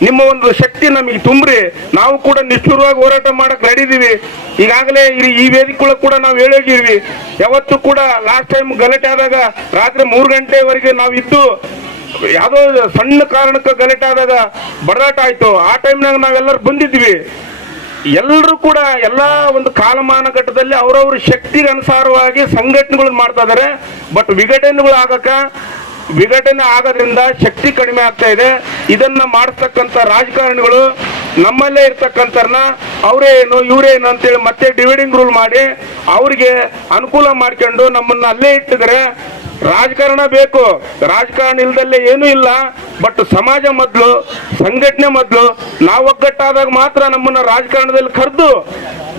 ನಿಮ್ಮ ಒಂದು ಶಕ್ತಿ ನಮಗೆ ತುಂಬ್ರಿ. ನಾವು ಕೂಡ ನಿಷ್ಠುರವಾಗಿ ಹೋರಾಟ ಮಾಡಕ್ ರೆಡಿ ಇದೀವಿ. ಈಗಾಗಲೇ ಈ- ವೇದಿಕೆ ಕೂಡ ನಾವು ಹೇಳೋಗಿದ್ವಿ ಯಾವತ್ತು ಕೂಡ ಲಾಸ್ಟ್ ಟೈಮ್ ಗಲಾಟೆ ಆದಾಗ ರಾತ್ರಿ ಮೂರು ಗಂಟೆವರೆಗೆ ನಾವು ಇದ್ದು, ಯಾವುದೋ ಸಣ್ಣ ಕಾರಣಕ್ಕೆ ಗಲಾಟೆ ಆದಾಗ ಬಡದಾಟ ಆಯ್ತು. ಆ ಟೈಮ್ನಾಗ ನಾವೆಲ್ಲರೂ ಬಂದಿದ್ವಿ. ಎಲ್ಲರೂ ಕೂಡ ಎಲ್ಲ ಒಂದು ಕಾಲಮಾನ ಘಟ್ಟದಲ್ಲಿ ಅವರವ್ರ ಶಕ್ತಿಗೆ ಅನುಸಾರವಾಗಿ ಸಂಘಟನೆಗಳು ಮಾಡ್ತಾ ಇದಾರೆ. ಬಟ್ ವಿಘಟನೆಗಳು ಆಗಕ ವಿಘಟನೆ ಆಗೋದ್ರಿಂದ ಶಕ್ತಿ ಕಡಿಮೆ ಆಗ್ತಾ ಇದೆ. ಇದನ್ನ ಮಾಡಿಸ್ತಕ್ಕಂಥ ರಾಜಕಾರಣಿಗಳು ನಮ್ಮಲ್ಲೇ ಇರ್ತಕ್ಕಂಥವ್ರನ್ನ ಅವರೇ ಏನು, ಇವರೇ ಏನು ಅಂತೇಳಿ ಮತ್ತೆ ಡಿವೈಡಿಂಗ್ ರೂಲ್ ಮಾಡಿ ಅವರಿಗೆ ಅನುಕೂಲ ಮಾಡ್ಕೊಂಡು ನಮ್ಮನ್ನ ಅಲ್ಲೇ ಇಟ್ಟಿದ್ರೆ ರಾಜಕಾರಣ ಬೇಕು. ರಾಜಕಾರಣ ಇಲ್ದಲ್ಲೇ ಏನೂ ಇಲ್ಲ. ಬಟ್ ಸಮಾಜ ಮೊದಲು, ಸಂಘಟನೆ ಮೊದಲು, ನಾವು ಒಗ್ಗಟ್ಟಾದಾಗ ಮಾತ್ರ ನಮ್ಮನ್ನ ರಾಜಕಾರಣದಲ್ಲಿ ಕರೆದು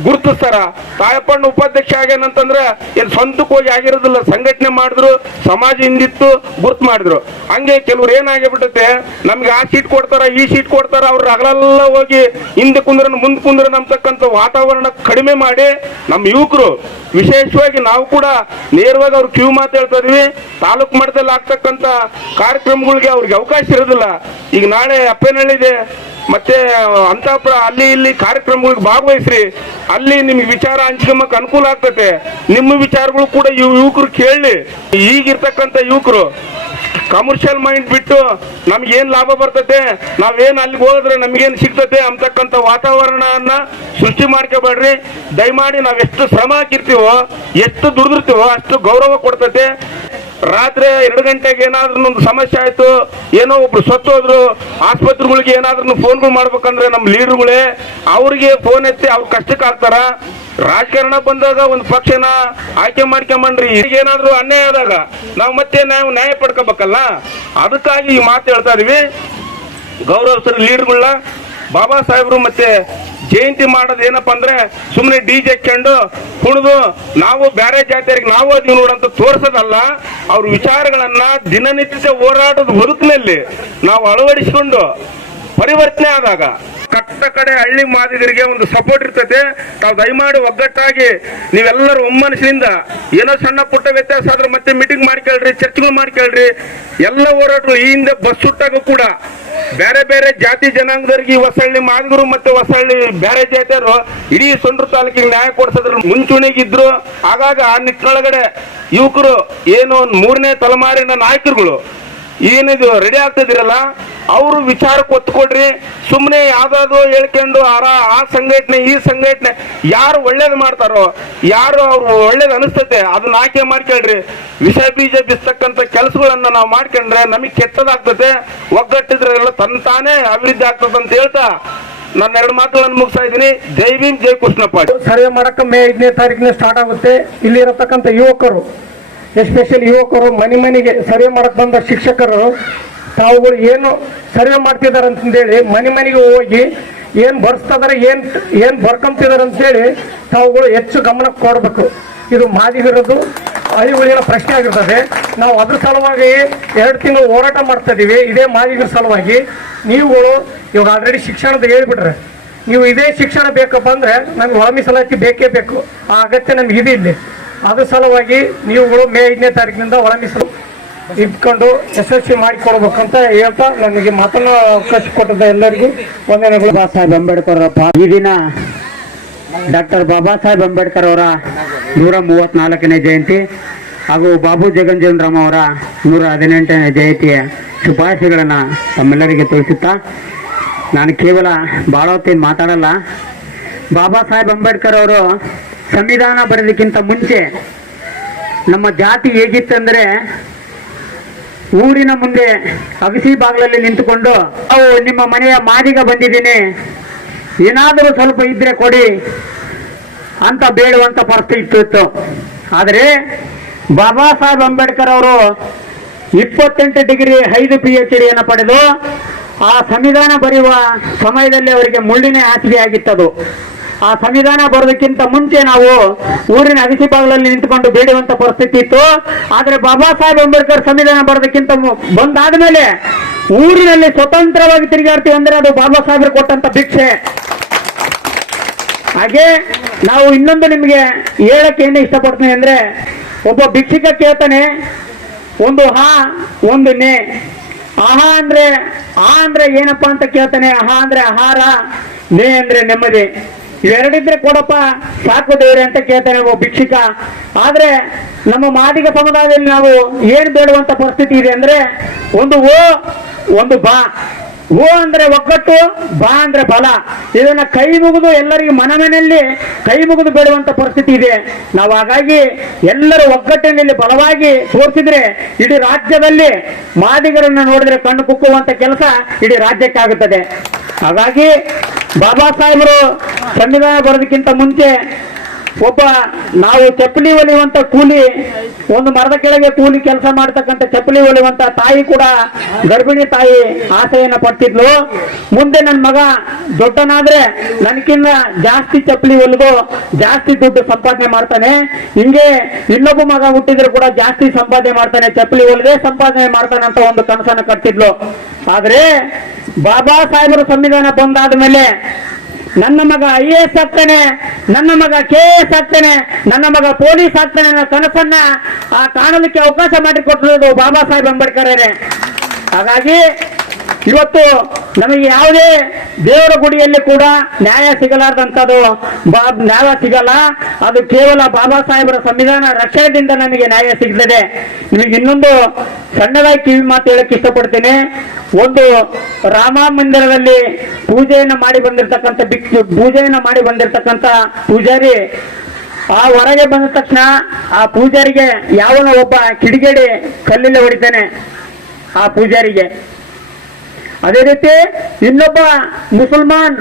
ಗುರುತಿಸ್ತಾರ. ತಾಯಪ್ಪಣ್ಣ ಉಪಾಧ್ಯಕ್ಷ ಆಗ್ಯಾನಂತಂದ್ರೆ ಏನ್ ಸ್ವಂತಕ್ಕೆ ಹೋಗಿ ಆಗಿರೋದಿಲ್ಲ. ಸಂಘಟನೆ ಮಾಡಿದ್ರು, ಸಮಾಜ ಹಿಂದಿತ್ತು, ಗುರ್ತು ಮಾಡಿದ್ರು. ಹಂಗೆ ಕೆಲವ್ರು ಏನಾಗಿಬಿಟ್ಟತೆ ನಮ್ಗೆ ಆ ಸೀಟ್ ಕೊಡ್ತಾರ, ಈ ಸೀಟ್ ಕೊಡ್ತಾರ, ಅವ್ರು ಅಗಲೆಲ್ಲ ಹೋಗಿ ಹಿಂದೆ ಕುಂದ್ರ ಮುಂದೆ ಕುಂದ್ರ ನಂಬತಕ್ಕಂಥ ವಾತಾವರಣ ಕಡಿಮೆ ಮಾಡಿ ನಮ್ಮ ಯುವಕರು, ವಿಶೇಷವಾಗಿ ನಾವು ಕೂಡ ನೇರವಾಗಿ ಅವ್ರು ಕ್ಯೂ ಮಾತು ಹೇಳ್ತಾ ಇದೀವಿ. ತಾಲೂಕು ಮಟ್ಟದಲ್ಲಿ ಆಗ್ತಕ್ಕಂಥ ಕಾರ್ಯಕ್ರಮಗಳಿಗೆ ಅವ್ರಿಗೆ ಅವಕಾಶ ಇರೋದಿಲ್ಲ. ಈಗ ನಾಳೆ ಅಪ್ಪೇನಹಳ್ಳಿದೆ ಮತ್ತೆ ಅಂತಾಪುರ, ಅಲ್ಲಿ ಇಲ್ಲಿ ಕಾರ್ಯಕ್ರಮಗಳಿಗೆ ಭಾಗವಹಿಸ್ರಿ. ಅಲ್ಲಿ ನಿಮ್ಗೆ ವಿಚಾರ ಹಂಚ್ಕೊಂಬಕ್ ಅನುಕೂಲ ಆಗ್ತತೆ. ನಿಮ್ಮ ವಿಚಾರಗಳು ಕೂಡ ಯುವಕರು ಕೇಳಲಿ ಈಗಿರ್ತಕ್ಕಂಥ ಯುವಕರು ಕಮರ್ಷಿಯಲ್ ಮೈಂಡ್ ಬಿಟ್ಟು ನಮ್ಗೇನು ಲಾಭ ಬರ್ತತೆ, ನಾವೇನು ಅಲ್ಲಿಗೆ ಹೋದ್ರೆ ನಮ್ಗೇನ್ ಸಿಗ್ತತೆ ಅಂತಕ್ಕಂಥ ವಾತಾವರಣವನ್ನ ಸೃಷ್ಟಿ ಮಾಡ್ಕೋಬೇಡ್ರಿ. ದಯಮಾಡಿ ನಾವು ಎಷ್ಟು ಶ್ರಮ ಹಾಕಿರ್ತೀವೋ, ಎಷ್ಟು ದುಡಿದಿರ್ತೀವೋ ಅಷ್ಟು ಗೌರವ ಕೊಡ್ತತೆ. ರಾತ್ರಿ ಎರಡು ಗಂಟೆಗೆ ಏನಾದ್ರೂ ಒಂದು ಸಮಸ್ಯೆ ಆಯ್ತು, ಏನೋ ಒಬ್ರು ಸತ್ತೋದ್ರು, ಆಸ್ಪತ್ರೆಗಳಿಗೆ ಏನಾದ್ರೂ ಫೋನ್ಗಳು ಮಾಡ್ಬೇಕಂದ್ರೆ ನಮ್ಮ ಲೀಡರ್ಗಳೇ, ಅವ್ರಿಗೆ ಫೋನ್ ಎತ್ತಿ ಅವ್ರ ಕಷ್ಟಕ್ಕೆ ಹಾಕ್ತಾರ. ರಾಜಕಾರಣ ಬಂದಾಗ ಒಂದು ಪಕ್ಷನ ಆಯ್ಕೆ ಮಾಡ್ಕೊಂಬಂಡ್ರಿ ಈಗ ಏನಾದ್ರು ಅನ್ಯಾಯ ಆದಾಗ ನಾವು ಮತ್ತೆ ನಾವು ನ್ಯಾಯ ಪಡ್ಕೋಬೇಕಲ್ಲ? ಅದಕ್ಕಾಗಿ ಈ ಮಾತು ಹೇಳ್ತಾ ಇದೀವಿ. ಸರ್ ಲೀಡರ್ಗಳನ್ನ, ಬಾಬಾ ಸಾಹೇಬ್ರು ಮತ್ತೆ ಜಯಂತಿ ಮಾಡೋದು ಏನಪ್ಪ ಅಂದ್ರೆ ಸುಮ್ಮನೆ ಡಿ ಜೆ ಕಂಡು ಕುಣಿದು ನಾವು ಬೇರೆ ಜಾತಿಯರಿಗೆ ನಾವು ಅದೀವಿ ನೋಡಂತ ತೋರಿಸೋದಲ್ಲ, ಅವ್ರ ವಿಚಾರಗಳನ್ನ ದಿನನಿತ್ಯ ಹೋರಾಟದ ಬದುಕಿನಲ್ಲಿ ನಾವು ಅಳವಡಿಸಿಕೊಂಡು ಪರಿವರ್ತನೆ ಆದಾಗ ಕಟ್ಟ ಕಡೆ ಹಳ್ಳಿ ಮಾದಿಗರಿಗೆ ಒಂದು ಸಪೋರ್ಟ್ ಇರ್ತೈತೆ. ತಾವು ದಯಮಾಡಿ ಒಗ್ಗಟ್ಟಾಗಿ ನೀವೆಲ್ಲರೂ ಒಮ್ಮನಸಿನಿಂದ ಏನೋ ಸಣ್ಣ ಪುಟ್ಟ ವ್ಯತ್ಯಾಸ ಆದ್ರೆ ಮತ್ತೆ ಮೀಟಿಂಗ್ ಮಾಡ್ಕೊಳ್ರಿ, ಚರ್ಚೆಗಳು ಮಾಡ್ಕೊಳ್ರಿ. ಎಲ್ಲ ಹೋರಾಟಗಳು ಈ ಹಿಂದೆ ಬಸ್ ಸುಟ್ಟಾಗ ಕೂಡ ಬೇರೆ ಬೇರೆ ಜಾತಿ ಜನಾಂಗದವರಿಗೆ ಈ ಹೊಸಳ್ಳಿ ಮಾದಿಗರು ಮತ್ತೆ ಹೊಸಳ್ಳಿ ಬೇರೆ ಜಾತಿಯವರು ಇಡೀ ಸೊಂಡ್ರು ತಾಲೂಕಿಗೆ ನ್ಯಾಯ ಕೊಡ್ಸೋದ್ರ ಮುಂಚೂಣಿಗಿದ್ರು. ಆಗಾಗ ಆ ನಿಟ್ಟಿನೊಳಗಡೆ ಯುವಕರು ಏನು ಮೂರನೇ ತಲೆಮಾರಿನ ನಾಯಕರುಗಳು ಏನಿದು ರೆಡಿ ಆಗ್ತದಿರಲ್ಲ ಅವರು ವಿಚಾರಕ್ಕೆ ಒತ್ತು ಕೊಡ್ರಿ ಸುಮ್ಮನೆ ಯಾವ್ದಾದ್ರು ಹೇಳ್ಕೊಂಡು, ಆರ, ಆ ಸಂಘಟನೆ, ಈ ಸಂಘಟನೆ. ಯಾರು ಒಳ್ಳೇದು ಮಾಡ್ತಾರೋ, ಯಾರು ಅವ್ರು ಒಳ್ಳೇದು ಅನಿಸ್ತೈತೆ, ಅದನ್ನ ಆಯ್ಕೆ ಮಾಡ್ಕೊಳ್ರಿ. ವಿಷ ಬೀಜ ಬಿಸ್ತಕ್ಕಂಥ ಕೆಲಸಗಳನ್ನ ನಾವು ಮಾಡ್ಕೊಂಡ್ರೆ ನಮಗೆ ಕೆಟ್ಟದಾಗ್ತದೆ ಒಗ್ಗಟ್ಟಿದ್ರೆ ಎಲ್ಲ ತನ್ನ ತಾನೇ ಅಭಿವೃದ್ಧಿ ಆಗ್ತದೆ ಅಂತ ಹೇಳ್ತಾ ನಾನು ಎರಡು ಮಾತುಗಳನ್ನು ಮುಗಿಸ್ತಾ ಇದ್ದೀನಿ. ಜೈ ಭೀಮ್, ಜೈ ಕೃಷ್ಣಪ್ಪ. ಸರ್ವೆ ಮಾಡಕ್ಕೆ ಮೇ ಐದನೇ ತಾರೀಕಿನ ಸ್ಟಾರ್ಟ್ ಆಗುತ್ತೆ. ಇಲ್ಲಿ ಇರತಕ್ಕಂಥ ಯುವಕರು ಎಸ್ಪೆಷಲಿ ಯುವಕರು ಮನೆ ಮನೆಗೆ ಸರ್ವೆ ಮಾಡಕ್ಕೆ ಬಂದ ಶಿಕ್ಷಕರು, ತಾವುಗಳು ಏನು ಸರ್ವೆ ಮಾಡ್ತಿದ್ದಾರೆ ಅಂತಂದೇಳಿ ಮನೆ ಮನೆಗೆ ಹೋಗಿ ಏನು ಬರ್ಸ್ತಿದಾರೆ, ಏನು ಏನು ಬರ್ಕೊಂತಿದಾರೆ ಅಂತೇಳಿ ತಾವುಗಳು ಹೆಚ್ಚು ಗಮನ ಕೊಡಬೇಕು. ಇದು ಮಾದಿಗಿರೋದು ಅಳಿವುಳಿನ ಪ್ರಶ್ನೆ ಆಗಿರ್ತದೆ. ನಾವು ಅದ್ರ ಸಲುವಾಗಿ ಎರಡು ತಿಂಗಳು ಹೋರಾಟ ಮಾಡ್ತಾ ಇದೀವಿ, ಇದೇ ಮಾದಿಗರ ಸಲುವಾಗಿ. ನೀವುಗಳು ಇವಾಗ ಆಲ್ರೆಡಿ ಶಿಕ್ಷಣದ ಹೇಳ್ಬಿಟ್ರೆ, ನೀವು ಇದೇ ಶಿಕ್ಷಣ ಬೇಕಪ್ಪ ಅಂದ್ರೆ ನಮ್ಗೆ ಒಳ ಬೇಕೇ ಬೇಕು. ಆ ಅಗತ್ಯ ನಮ್ಗೆ ಇದೆ ಇಲ್ಲಿ. ಅದ್ರ ಸಲುವಾಗಿ ನೀವುಗಳು ಮೇ ಐದನೇ ತಾರೀಕಿನಿಂದ ಮೀಸಲು ಇಟ್ಕೊಂಡು ಯಶಸ್ವಿ ಮಾಡಿಕೊಡ್ಬೇಕು ಅಂತ ಹೇಳ್ತಾ ನನಗೆ ಮಾತನ್ನು ಅವಕಾಶ ಕೊಟ್ಟದ ಎಲ್ಲರಿಗೂ ವಂದನೆಗಳು. ಬಾಬಾ ಸಾಹೇಬ್ ಅಂಬೇಡ್ಕರ್ ಅವರ ಈ ದಿನ ಡಾಕ್ಟರ್ ಬಾಬಾ ಸಾಹೇಬ್ ಅಂಬೇಡ್ಕರ್ ಅವರ ನೂರ ಮೂವತ್ನಾಲ್ಕನೇ ಜಯಂತಿ ಹಾಗೂ ಬಾಬು ಜಗಂಜೀವನ್ ರಾಮ್ ಅವರ ನೂರ ಹದಿನೆಂಟನೇ ಜಯಂತಿಯ ಶುಭಾಶಯಗಳನ್ನು ತಮ್ಮೆಲ್ಲರಿಗೆ ತಿಳಿಸುತ್ತಾ ನಾನು ಕೇವಲ ಭಾಳ ಹೊತ್ತೇನು ಮಾತಾಡಲ್ಲ. ಬಾಬಾ ಸಾಹೇಬ್ ಅಂಬೇಡ್ಕರ್ ಅವರು ಸಂವಿಧಾನ ಬರೋದಕ್ಕಿಂತ ಮುಂಚೆ ನಮ್ಮ ಜಾತಿ ಹೇಗಿತ್ತಂದ್ರೆ ಊರಿನ ಮುಂದೆ ಅಗಸಿ ಬಾಗ್ಲಲ್ಲಿ ನಿಂತುಕೊಂಡು ಅವು ನಿಮ್ಮ ಮನೆಯ ಮಾದಿಗ ಬಂದಿದ್ದೀನಿ. ಏನಾದರೂ ಸ್ವಲ್ಪ ಇದ್ರೆ ಕೊಡಿ ಅಂತ ಬೇಡುವಂತ ಪರಿಸ್ಥಿತಿ ಇತ್ತು ಆದರೆ ಬಾಬಾ ಸಾಹೇಬ್ ಅಂಬೇಡ್ಕರ್ ಅವರು ಇಪ್ಪತ್ತೆಂಟು ಡಿಗ್ರಿ ಐದು ಪಿ ಎಚ್ ಡಿಯನ್ನು ಪಡೆದು ಆ ಸಂವಿಧಾನ ಬರೆಯುವ ಸಮಯದಲ್ಲಿ ಅವರಿಗೆ ಮುಳ್ಳಿನೇ ಹಾಸಿಗೆ ಆಗಿತ್ತದು. ಆ ಸಂವಿಧಾನ ಬರೋದಕ್ಕಿಂತ ಮುಂಚೆ ನಾವು ಊರಿನ ಅಗಸಿ ಭಾಗದಲ್ಲಿ ನಿಂತುಕೊಂಡು ಬೇಡುವಂತ ಪರಿಸ್ಥಿತಿ ಇತ್ತು. ಆದ್ರೆ ಬಾಬಾ ಸಾಹೇಬ್ ಅಂಬೇಡ್ಕರ್ ಸಂವಿಧಾನ ಬರೋದಕ್ಕಿಂತ ಬಂದಾದ ಮೇಲೆ ಊರಿನಲ್ಲಿ ಸ್ವತಂತ್ರವಾಗಿ ತಿರುಗಾಡ್ತೀವಿ ಅಂದ್ರೆ ಅದು ಬಾಬಾ ಸಾಹೇಬ್ರು ಕೊಟ್ಟಂತ ಭಿಕ್ಷೆ. ಹಾಗೆ ನಾವು ಇನ್ನೊಂದು ನಿಮಗೆ ಹೇಳಕ್ಕೆ ಏನು ಇಷ್ಟಪಡ್ತೀನಿ ಅಂದ್ರೆ ಒಬ್ಬ ಭಿಕ್ಷಿಕ ಕೇಳ್ತಾನೆ, ಒಂದು ಹಾ, ಒಂದು ನೇ. ಆಹಾ ಅಂದ್ರೆ, ಆ ಅಂದ್ರೆ ಏನಪ್ಪಾ ಅಂತ ಕೇಳ್ತಾನೆ, ಆಹಾ ಅಂದ್ರೆ ಆಹಾರ, ನೇ ಅಂದ್ರೆ ನೆಮ್ಮದಿ. ಇವೆರಡಿದ್ರೆ ಕೊಡಪ್ಪ. ಸಾಕು ದೇವ್ರೆ ಅಂತ ಕೇಳ್ತಾನೆ ಒಬ್ಬ ಭಿಕ್ಷಿಕ. ಆದ್ರೆ ನಮ್ಮ ಮಾದಿಗ ಸಮುದಾಯದಲ್ಲಿ ನಾವು ಏನ್ ಬೇಡುವಂತ ಪರಿಸ್ಥಿತಿ ಇದೆ ಅಂದ್ರೆ ಒಂದು ಓ, ಒಂದು ಬಾ. ಓ ಅಂದ್ರೆ ಒಕ್ಕಟ್ಟು ಬಾ ಅಂದ್ರೆ ಬಲ. ಇದನ್ನ ಕೈ ಮುಗಿದು ಎಲ್ಲರಿಗೂ ಮನಮನೆಯಲ್ಲಿ ಕೈ ಮುಗಿದು ಬೇಡುವಂತ ಪರಿಸ್ಥಿತಿ ಇದೆ. ನಾವು ಹಾಗಾಗಿ ಎಲ್ಲರೂ ಒಗ್ಗಟ್ಟಿನಲ್ಲಿ ಬಲವಾಗಿ ತೋರಿಸಿದ್ರೆ ಇಡೀ ರಾಜ್ಯದಲ್ಲಿ ಮಾದಿಗರನ್ನು ನೋಡಿದ್ರೆ ಕಣ್ಣು ಕುಕ್ಕುವಂತ ಕೆಲಸ ಇಡೀ ರಾಜ್ಯಕ್ಕೆ ಆಗುತ್ತದೆ. ಹಾಗಾಗಿ ಬಾಬಾ ಸಾಹೇಬರು ಸಂವಿಧಾನ ಬರೋದಕ್ಕಿಂತ ಮುಂಚೆ ಒಬ್ಬ ನಾವು ಚಪ್ಪಲಿ ಒಲಿಯುವಂತ ಕೂಲಿ, ಒಂದು ಮರದ ಕೆಳಗೆ ಕೂಲಿ ಕೆಲಸ ಮಾಡ್ತಕ್ಕಂಥ ಚಪ್ಪಲಿ ಒಲಿಯುವಂತ ತಾಯಿ ಕೂಡ ಗರ್ಭಿಣಿ ತಾಯಿ ಆಸೆಯನ್ನ ಪಡ್ತಿದ್ಲು. ಮುಂದೆ ನನ್ನ ಮಗ ದೊಡ್ಡನಾದ್ರೆ ನನಗಿನ್ನ ಜಾಸ್ತಿ ಚಪ್ಪಲಿ ಒಲಿದು ಜಾಸ್ತಿ ದುಡ್ಡು ಸಂಪಾದನೆ ಮಾಡ್ತಾನೆ. ಹಿಂಗೆ ಇನ್ನೊಬ್ಬ ಮಗ ಹುಟ್ಟಿದ್ರೆ ಕೂಡ ಜಾಸ್ತಿ ಸಂಪಾದನೆ ಮಾಡ್ತಾನೆ, ಚಪ್ಪಲಿ ಒಲಿದೆ ಸಂಪಾದನೆ ಮಾಡ್ತಾನೆ ಅಂತ ಒಂದು ಕನಸನ್ನ ಕಟ್ಟಿದ್ಲು ಆದ್ರೆ ಬಾಬಾ ಸಾಹೇಬರ ಸಂವಿಧಾನ ಬಂದಾದ ಮೇಲೆ ನನ್ನ ಮಗ ಐ ಎ ಎಸ್ ಆಗ್ತಾನೆ, ನನ್ನ ಮಗ ಕೆ ಎಸ್ ಆಗ್ತಾನೆ, ನನ್ನ ಮಗ ಪೊಲೀಸ್ ಆಗ್ತಾನೆ ಅನ್ನೋ ಕನಸನ್ನ ಆ ಕಾಣಲಿಕ್ಕೆ ಅವಕಾಶ ಮಾಡಿಕೊಟ್ಟಿರೋದು ಬಾಬಾ ಸಾಹೇಬ್ ಅಂಬೇಡ್ಕರ್ ಹಾಗಾಗಿ ಇವತ್ತು ನಮಗೆ ಯಾವುದೇ ದೇವರ ಗುಡಿಯಲ್ಲಿ ಕೂಡ ನ್ಯಾಯ ಸಿಗಲಾರ್ದಂಥದ್ದು ನ್ಯಾಯ ಸಿಗಲ್ಲ. ಅದು ಕೇವಲ ಬಾಬಾ ಸಾಹೇಬರ ಸಂವಿಧಾನ ರಕ್ಷಣೆಯಿಂದ ನಮಗೆ ನ್ಯಾಯ ಸಿಗ್ತದೆ. ನಿಮಗೆ ಇನ್ನೊಂದು ಸಣ್ಣದಾಗಿ ಕಿವಿ ಮಾತು ಹೇಳಕ್ ಇಷ್ಟಪಡ್ತೀನಿ. ಒಂದು ರಾಮ ಮಂದಿರದಲ್ಲಿ ಪೂಜೆಯನ್ನು ಮಾಡಿ ಬಂದಿರತಕ್ಕಂಥ ಬಿಕ್ ಪೂಜೆಯನ್ನು ಮಾಡಿ ಬಂದಿರತಕ್ಕಂಥ ಪೂಜಾರಿ ಆ ಹೊರಗೆ ಬಂದ ತಕ್ಷಣ ಆ ಪೂಜಾರಿಗೆ ಯಾವನ ಒಬ್ಬ ಕಿಡಿಗೇಡಿ ಕಲ್ಲಿಲ್ಲ ಹೊಡಿತಾನೆ ಆ ಪೂಜಾರಿಗೆ. ಅದೇ ರೀತಿ ಇನ್ನೊಬ್ಬ ಮುಸಲ್ಮಾನ್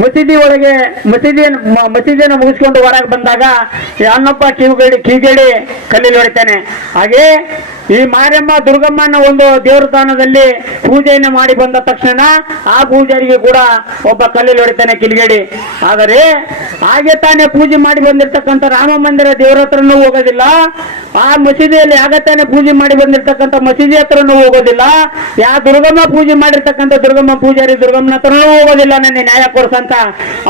ಮಸೀದಿ ಒಳಗೆ ಮಸೀದಿಯನ್ನು ಮಸೀದಿಯನ್ನು ಮುಗಿಸ್ಕೊಂಡು ಹೊರಗೆ ಬಂದಾಗ ಅನ್ನೊಬ್ಬ ಕಿವಿಗೇಡಿ ಕಿವಿಗೇಡಿ ಕಲ್ಲಿಲ್ ಹೊಡಿತಾನೆ. ಹಾಗೆ ಈ ಮಾರಮ್ಮ ದುರ್ಗಮ್ಮನ ಒಂದು ದೇವಸ್ಥಾನದಲ್ಲಿ ಪೂಜೆಯನ್ನು ಮಾಡಿ ಬಂದ ತಕ್ಷಣ ಆ ಪೂಜಾರಿಗೆ ಕೂಡ ಒಬ್ಬ ಕಲ್ಲಿಲ್ ಹೊಡಿತಾನೆ ಕಿಲಿಗೇಡಿ ಆದರೆ ಹಾಗೆ ತಾನೇ ಪೂಜೆ ಮಾಡಿ ಬಂದಿರತಕ್ಕಂಥ ರಾಮ ಮಂದಿರ ದೇವರ ಹತ್ರನೂ ಹೋಗೋದಿಲ್ಲ. ಆ ಮಸೀದಿಯಲ್ಲಿ ಆಗ ತಾನೇ ಪೂಜೆ ಮಾಡಿ ಬಂದಿರತಕ್ಕಂಥ ಮಸೀದಿ ಹತ್ರನೂ ಹೋಗೋದಿಲ್ಲ. ಯಾ ದುರ್ಗಮ್ಮ ಪೂಜೆ ಮಾಡಿರ್ತಕ್ಕಂಥ ದುರ್ಗಮ್ಮ ಪೂಜಾರಿ ದುರ್ಗಮ್ಮನ ಹತ್ರನೂ ಹೋಗೋದಿಲ್ಲ. ನನ್ನ ನ್ಯಾಯ ಕೊಡ್ಸಂತ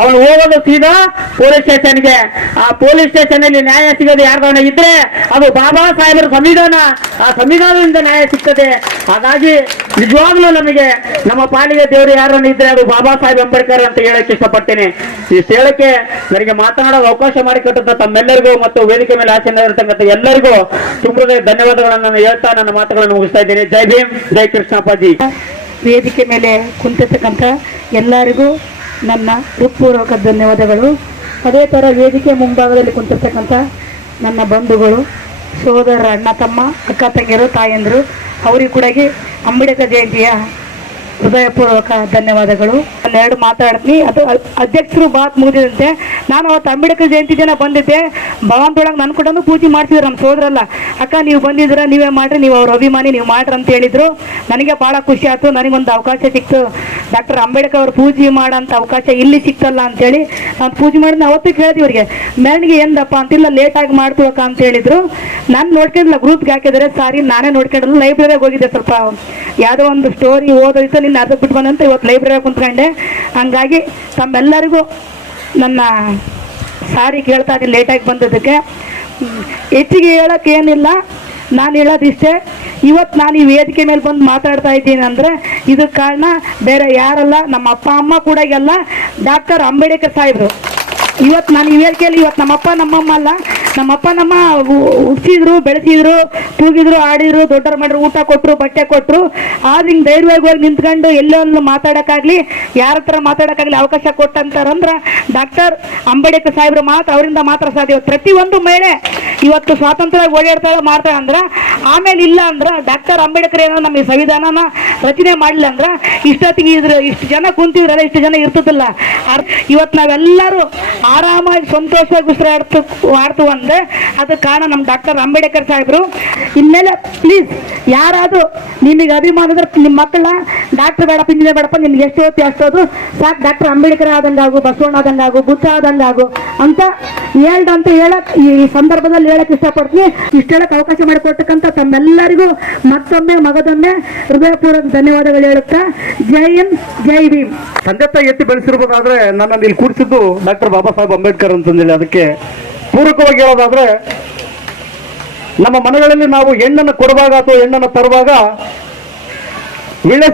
ಅವನು ಹೋಗೋದು ಸೀದಾ ಪೊಲೀಸ್ ಸ್ಟೇಷನ್ಗೆ. ಆ ಪೊಲೀಸ್ ಸ್ಟೇಷನ್ ಅಲ್ಲಿ ನ್ಯಾಯ ಸಿಗೋದು ಯಾರ್ದವನ ಇದ್ರೆ ಅದು ಬಾಬಾ ಸಾಹೇಬರ ಸಂವಿಧಾನ. ಆ ಸಂವಿಧಾನದಿಂದ ನ್ಯಾಯ ಸಿಗ್ತದೆ. ಹಾಗಾಗಿ ನಿಜವಾಗ್ಲೂ ನಮಗೆ ನಮ್ಮ ಪಾಲಿಗೆ ದೇವರು ಯಾರನ್ನ ಇದ್ರೆ ಅದು ಬಾಬಾ ಸಾಹೇಬ್ ಅಂಬೇಡ್ಕರ್ ಅಂತ ಹೇಳಕ್ ಇಷ್ಟಪಡ್ತೇನೆ. ಈ ಹೇಳಕ್ಕೆ ನನಗೆ ಮಾತನಾಡೋ ಅವಕಾಶ ಮಾಡಿಕೊಟ್ಟಂತ ತಮ್ಮೆಲ್ಲರಿಗೂ ಮತ್ತು ವೇದಿಕೆ ಮೇಲೆ ಆಸೆ ಇರತಕ್ಕಂಥ ಎಲ್ಲರಿಗೂ ತುಂಬದೇ ಧನ್ಯವಾದಗಳನ್ನು ನಾನು ಹೇಳ್ತಾ ನನ್ನ ಮಾತುಗಳನ್ನು ಮುಗಿಸ್ತಾ ಇದ್ದೇನೆ. ಜೈ ಭೀಮ್, ಜೈ ಕೃಷ್ಣಪ್ಪಾಜಿ. ವೇದಿಕೆ ಮೇಲೆ ಕುಂತಿರ್ತಕ್ಕಂಥ ಎಲ್ಲರಿಗೂ ನನ್ನ ಹೃತ್ಪೂರ್ವಕ ಧನ್ಯವಾದಗಳು. ಅದೇ ಥರ ವೇದಿಕೆ ಮುಂಭಾಗದಲ್ಲಿ ಕುಂತಿರ್ತಕ್ಕಂಥ ನನ್ನ ಬಂಧುಗಳು, ಸೋದರ ಅಣ್ಣ ತಮ್ಮ ಅಕ್ಕ ತಂಗಿಯರು, ತಾಯಂದರು, ಅವರಿಗೂ ಕೂಡ ಅಂಬೇಡ್ಕರ್ ಜಯಂತಿಯ ಹೃದಯಪೂರ್ವಕ ಧನ್ಯವಾದಗಳು. ಒಂದೆರಡು ಮಾತಾಡ್ತೀನಿ. ಅದು ಅಧ್ಯಕ್ಷರು ಬಾತ್ ಮುಗಿದಂತೆ ನಾನು ಅವತ್ತು ಅಂಬೇಡ್ಕರ್ ಜಯಂತಿ ದಿನ ಬಂದಿದ್ದೆ. ಭವಂತೊಳಗೆ ನನ್ನ ಕೂಡ ಪೂಜೆ ಮಾಡ್ತಿದ್ರು ನಮ್ಮ ಸೋದರಲ್ಲ ಅಕ್ಕ, ನೀವು ಬಂದಿದ್ರ ನೀವೇ ಮಾಡ್ರಿ, ನೀವು ಅವ್ರ ಅಭಿಮಾನಿ, ನೀವು ಮಾಡ್ರಿ ಅಂತ ಹೇಳಿದ್ರು. ನನಗೆ ಭಾಳ ಖುಷಿ ಆಯ್ತು. ನನಗೊಂದು ಅವಕಾಶ ಸಿಕ್ತು. ಡಾಕ್ಟರ್ ಅಂಬೇಡ್ಕರ್ ಅವ್ರ ಪೂಜೆ ಮಾಡೋಂಥ ಅವಕಾಶ ಇಲ್ಲಿ ಸಿಕ್ತಲ್ಲ ಅಂತೇಳಿ ನಾನು ಪೂಜೆ ಮಾಡಿದ ಅವತ್ತು ಕೇಳಿದ್ವಿ ಅವ್ರಿಗೆ ಮೆರವಣಿಗೆ ಎಂದಪ್ಪ ಅಂತಿಲ್ಲ ಲೇಟಾಗಿ ಮಾಡ್ತೀವಕ್ಕ ಅಂತ ಹೇಳಿದ್ರು. ನಾನು ನೋಡ್ಕೊಂಡಿಲ್ಲ ಗ್ರೂಪ್ಗೆ ಹಾಕಿದರೆ ಸಾರಿ, ನಾನೇ ನೋಡ್ಕೊಂಡಿಲ್ಲ ಲೈಬ್ರರಿಗೆ ಹೋಗಿದ್ದೆ ಸ್ವಲ್ಪ. ಯಾವುದೋ ಒಂದು ಸ್ಟೋರಿ ಓದೋದಿತ್ತು ನಿನ್ನ ಅರ್ಧ ಬಿಟ್ಟು ಬಂದಂತ ಇವತ್ತು ಲೈಬ್ರರಿ ಕುಂತ್ಕೊಂಡೆ. ಹಂಗಾಗಿ ತಮ್ಮೆಲ್ಲರಿಗೂ ನನ್ನ ಸಾರಿ ಕೇಳ್ತಾ ಇದ್ದೀನಿ ಲೇಟಾಗಿ ಬಂದದಕ್ಕೆ ಹೆಚ್ಚಿಗೆ ಹೇಳೋಕ್ಕೇನಿಲ್ಲ ನಾನು ಹೇಳೋದಿಷ್ಟೇ. ಇವತ್ತು ನಾನು ಈ ವೇದಿಕೆ ಮೇಲೆ ಬಂದು ಮಾತಾಡ್ತಾ ಇದ್ದೀನಿ ಅಂದರೆ ಇದಕ್ಕೆ ಕಾರಣ ಬೇರೆ ಯಾರಲ್ಲ, ನಮ್ಮ ಅಪ್ಪ, ಅಮ್ಮ ಕೂಡ ಎಲ್ಲ ಡಾಕ್ಟರ್ ಅಂಬೇಡ್ಕರ್ ಸಾಹೇಬರು. ಇವತ್ತು ನಾನು ಈ ವೇದಿಕೆಯಲ್ಲಿ ಇವತ್ತು ನಮ್ಮಪ್ಪ, ನಮ್ಮಮ್ಮ ಅಲ್ಲ ನಮ್ಮಪ್ಪ ನಮ್ಮ ಹುಟ್ಟಿಸಿದ್ರು ಬೆಳೆಸಿದ್ರು, ತೂಗಿದ್ರು, ಆಡಿದ್ರು, ದೊಡ್ಡವ್ರು ಮಾಡಿದ್ರು, ಊಟ ಕೊಟ್ಟರು ಬಟ್ಟೆ ಕೊಟ್ಟರು ಆದ್ರೆ ಹಿಂಗೆ ಧೈರ್ಯವಾಗಿ ಹೋಗಿ ನಿಂತ್ಕೊಂಡು ಎಲ್ಲೆಲ್ಲೂ ಮಾತಾಡೋಕ್ಕಾಗಲಿ, ಯಾರ ಹತ್ರ ಮಾತಾಡೋಕ್ಕಾಗಲಿ ಅವಕಾಶ ಕೊಟ್ಟಂತಾರಂದ್ರೆ ಡಾಕ್ಟರ್ ಅಂಬೇಡ್ಕರ್ ಸಾಹೇಬ್ರು ಮಾತ್ರ ಅವರಿಂದ ಮಾತ್ರ ಸಾಧ್ಯ. ಪ್ರತಿಯೊಂದು ಮಹಿಳೆ ಇವತ್ತು ಸ್ವಾತಂತ್ರ್ಯವಾಗಿ ಓಡಾಡ್ತಾಳೆ, ಮಾಡ್ತಾಳೆ ಅಂದ್ರೆ, ಆಮೇಲೆ ಇಲ್ಲ ಅಂದ್ರೆ ಡಾಕ್ಟರ್ ಅಂಬೇಡ್ಕರ್ ಏನೋ ನಮಗೆ ಸಂವಿಧಾನನ ರಚನೆ ಮಾಡಲಿಲ್ಲ ಅಂದ್ರೆ ಇಷ್ಟೊತ್ತಿಗೆ ಇದ್ರೆ, ಇಷ್ಟು ಜನ ಕುಂತಿದ್ರಲ್ಲ, ಇಷ್ಟು ಜನ ಇರ್ತದಲ್ಲ. ಇವತ್ತು ನಾವೆಲ್ಲರೂ ಆರಾಮಾಗಿ ಸಂತೋಷವಾಗಿ ಉಸಿರಾಡ್ತು ಆಡ್ತು ಅಂದ್ರೆ ಅದಕ್ಕೆ ಕಾರಣ ನಮ್ಮ ಡಾಕ್ಟರ್ ಅಂಬೇಡ್ಕರ್ ಸಾಹೇಬರು. ಇನ್ಮೇಲೆ ಪ್ಲೀಸ್ ಯಾರಾದರೂ ನಿಮಗೆ ಅಭಿಮಾನ ಇದ್ರೆ ನಿಮ್ಮ ಮಕ್ಕಳ ಡಾಕ್ಟರ್ ಬೇಡಪ್ಪ, ಇಂಜಿನಿಯರ್ ಬೇಡಪ್ಪ ನಿಮ್ಗೆ ಎಷ್ಟು ಓದ್ತಿ ಅಷ್ಟೋದು ಸಾಕು, ಡಾಕ್ಟರ್ ಅಂಬೇಡ್ಕರ್ ಆದಂಗಾಗು, ಬಸವಣ್ಣ ಆದಂಗಾಗು ಬುದ್ಧ ಆದಂಗಾಗು ಅಂತ ಹೇಳ್ದಂತ ಹೇಳಕ್ ಈ ಸಂದರ್ಭದಲ್ಲಿ ಹೇಳಕ್ ಇಷ್ಟಪಡ್ತೀನಿ. ಇಷ್ಟು ಹೇಳಕ್ ಅವಕಾಶ ಮಾಡಿಕೊಟ್ಟಕ್ಕಂಥ ತಮ್ಮೆಲ್ಲರಿಗೂ ಮತ್ತೊಮ್ಮೆ ಮಗದೊಮ್ಮೆ ಹೃದಯಪೂರ್ವಕ ಧನ್ಯವಾದಗಳು ಹೇಳುತ್ತಾ, ಜೈ ಎಂ ಜೈ ಭೀಮ್. ತಂದೆ ಎತ್ತಿ ಬೆಳೆಸಿರ್ಬೋದಾದ್ರೆ ನನ್ನ ಇಲ್ಲಿ ಕೂಡಿಸಿದ್ದು ಡಾಕ್ಟರ್ ಬಾಬಾ ಸಾಹೇಬ್ ಅಂಬೇಡ್ಕರ್ ಅಂತಂದೇಳಿ, ಅದಕ್ಕೆ ಪೂರಕವಾಗಿ ಹೇಳೋದಾದ್ರೆ, ನಮ್ಮ ಮನೆಗಳಲ್ಲಿ ನಾವು ಹೆಣ್ಣನ್ನು ಕೊಡುವಾಗ ಅಥವಾ ಹೆಣ್ಣನ್ನು ತರುವಾಗ